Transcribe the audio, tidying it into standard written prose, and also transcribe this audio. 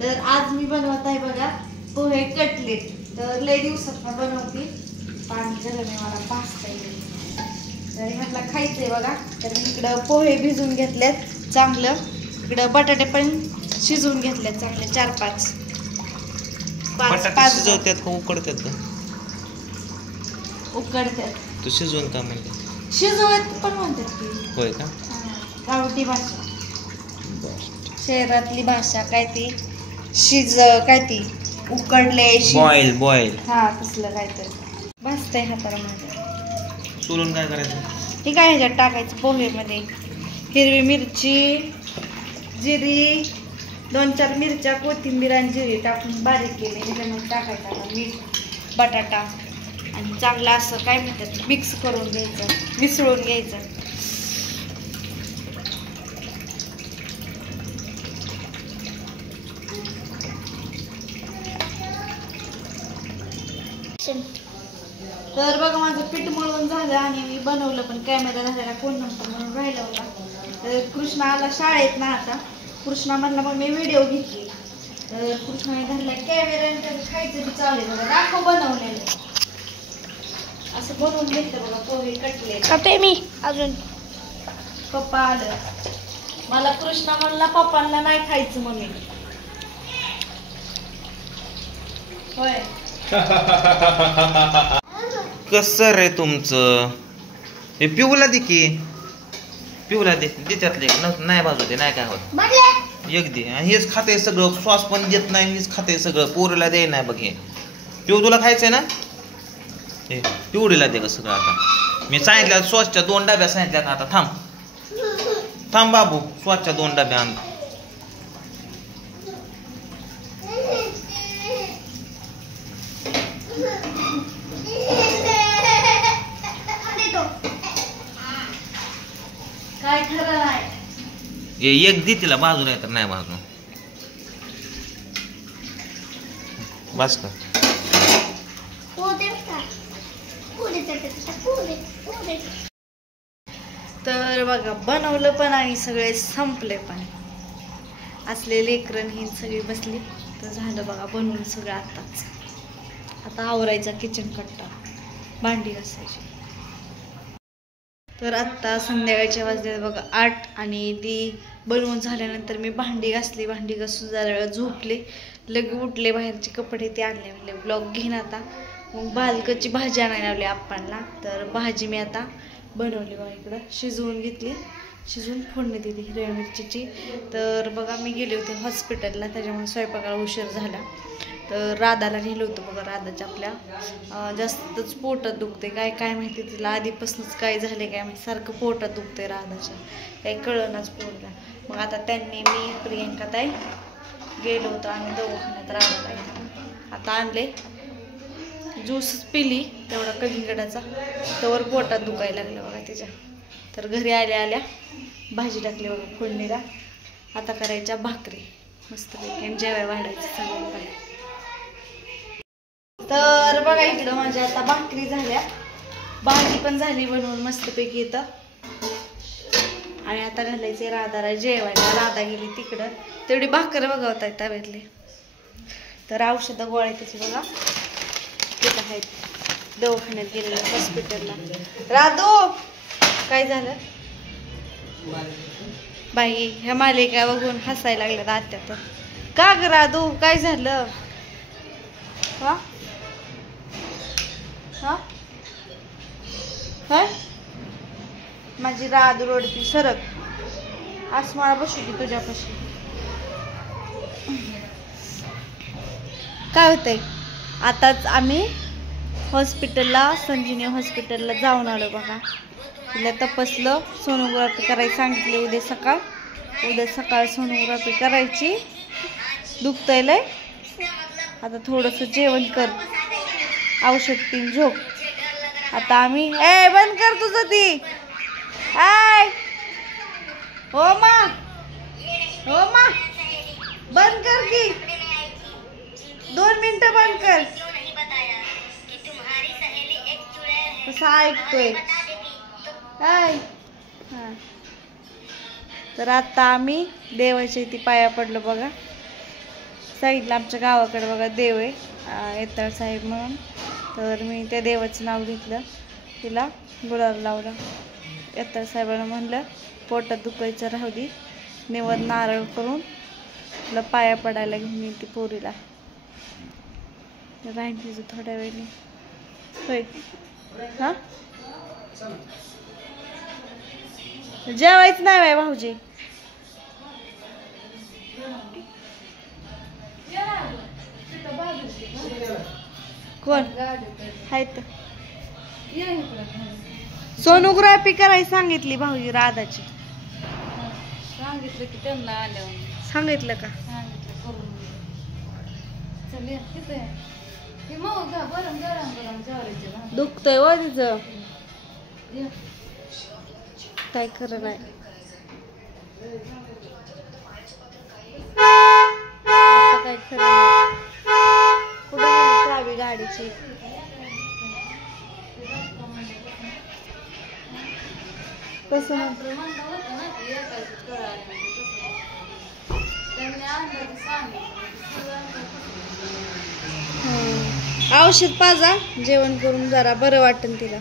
तर आज मी बनवत आहे बघा पोहे कटलेट. तर लय दिवसात बनवते, पाणी झालं नाही मला पास्ता तर म्हटलं खायचंय बघा. तर मी इकडं पोहे भिजवून घेतलेत चांगलं, इकडं बटाटे पण शिजवून घेतलेत चांगले 4-5. बटाटे शिजवतात का उकडतात? उकडतात. तू शिजवून का म्हणते? शिजवत पण म्हणतात की. होय का? गावठी भाषा, शहरातली भाषा काय ती काय ती उकडले बॉईल हा तसलं काय तर भाजतंय हाताला माझ्या. सोलून काय करायचं? हे काय ह्याच्यात टाकायचं पोहेमध्ये हिरवी मिरची, जिरी, 2-4 मिरच्या, कोथिंबीर आणि जिरी टाकून बारीक केले. ह्याच्यामध्ये टाकायचं मीठ, बटाटा आणि चांगलं असं काय म्हणतात मिक्स करून घ्यायचं, मिसळून घ्यायचं. तर बघा माझं पीठ मळून झालं आणि मी बनवलं पण कॅमेरा झालेला कोण नव्हतं म्हणून राहिला होता. तर कृष्णा आला शाळेत ना आता, कृष्णा म्हणला मग मी व्हिडिओ घेतली. तर कृष्णाने धरला कॅमेरा, त्याचं खायचं बी चालू आहे बघा, दाखव बनवलेलं असं बनवून घेतलं बघा पोहे कटले. खाते मी अजून. पप्पा आलं, मला कृष्णा म्हणला पप्पांना नाही खायचं म्हणून. होय कसं रे तुमचं? हे पिऊला दे की, पिऊला दे त्यातले नाही बाजू दे, नाही काय होत. एक दे. आणि हेच खाते सगळं, श्वास पण देत नाही, हेच खाते सगळं, पोरीला दे नाही बघ. हे पिऊ तुला खायचंय ना, हे पिवडीला दे का सगळं. आता मी सांगितलं श्वासच्या 2 डब्या सांगितल्यात. आता थांब बाबू, श्वासच्या 2 डब्या आण. काय खरं नाही. एक दे तिला बाजू, नाही तर नाही बाजू. बस का? तर बघा बनवलं पण आणि सगळे संपले पण. असले लेकरं ही सगळी बसली. तर झालं बघा बनवून सगळं. आता आवरायचा किचन कट्टा, भांडी घासायची. तर आत्ता संध्याकाळच्या वाजले बघा 8 आणि ती बनवून झाल्यानंतर मी भांडी घासली. भांडी घासून जरा वेळ झोपले, लगे उठले, बाहेरचे कपडे ते आणले, म्हणले ब्लॉग घेईन आता. मग बालकाची भाजी आणायला लावली आप्पांना. तर भाजी मी आता बनवली बघा, इकडं शिजवून घेतली, शिजवून फोडणी दिली हिरव्या मिरचीची. तर बघा मी गेले होते हॉस्पिटलला, त्याच्यामुळे स्वयंपाकाला उशीर झाला. तर राधाला नेलं होतं बघा. राधाच्या आपल्या जास्तच पोटात दुखते, काय माहिती तिला आधीपासूनच काय झाले काय माहिती, सारखं पोटात दुखते राधाच्या, काही कळनाच पोरला. मग आता त्यांनी मी प्रियंका ताई गेलो होतो आम्ही दवाखान्यात राधाला. आता आणले, ज्यूस पिली तेवढा कलिंगडाचा, तवर पोटात दुखायला लागलं बघा तिच्या. तर घरी आल्या भाजी टाकली बघा फोडणीला. आता करायच्या भाकरी मस्तपैकी आणि जेवाय वाढायचं सगळं काय. तर बघा इकडं माझ्या आता भाकरी झाल्या, भाजी पण झाली बनवून मस्तपैकी इथं. आणि आता घालायचे राधाला जेवायला. राधा गेली तिकडं, तेवढी भाकर बघावता येत तव्यातली. तर औषधं गोळ्या त्याची बघा तिथं आहेत, दवाखान्यात गेलेलं हॉस्पिटलला. राधू काय झालं बाई? ह्या मालिका बघून हसायला लागल्यात आत्या. तर का ग राधू काय झालं? हा हा हा माझी राधू रडती, सरक आसमाळा बसू की तुझ्यापाशी. काय होतंय? आताच आम्ही हॉस्पिटलला, संजीवनी हॉस्पिटलला जाऊन आलो बघा. तिला तपासलं, सोनोग्राफी करायला सांगितले. उद्या सकाळ सोनोग्राफी करायची. दुखतंय लय. आता थोडंसं जेवण कर, औषध पिन, झोप. आता आम्ही बंद कर तुझं ती. हो मा बंद कर की, 2 मिनिटं बंद कर. कसं ऐकतोय काय? हां तर आता आम्ही देवाच्या इथे पाया पडलो बघा. सांगितलं आमच्या गावाकडे बघा देव आहे येताळ साहेब म्हणून, तर मी त्या देवाचं नाव घेतलं, तिला गुलाब लावला. येताळ साहेबांना म्हणलं पोटात दुखायचं राहू दे, निवद नारळ करून तुला पाया पडायला घेऊन येते पोरीला. राहीन तिचं थोड्या वेळी. होय हा जेवायचं नाही बाय भाऊजी. कोण आहेत? सोनोग्राफी करायला सांगितली भाऊजी राधाची. सांगितलं की त्यांना आल्यावर सांगितलं का? सांगितलं करून चल तिथे हे मग गरम गरम गरम ज्वारीचे दुखतंय व तिचं, काय खरं नाही. आता काय खरं नाही. कुठे गेली चावी गाडीची? कसं म्हणतो म्हणलं होतं ना की एकाच कळालं त्यांनी आणलं सांगितलं औषध पाजा, जेवण करून जरा बरं वाटेल तिला.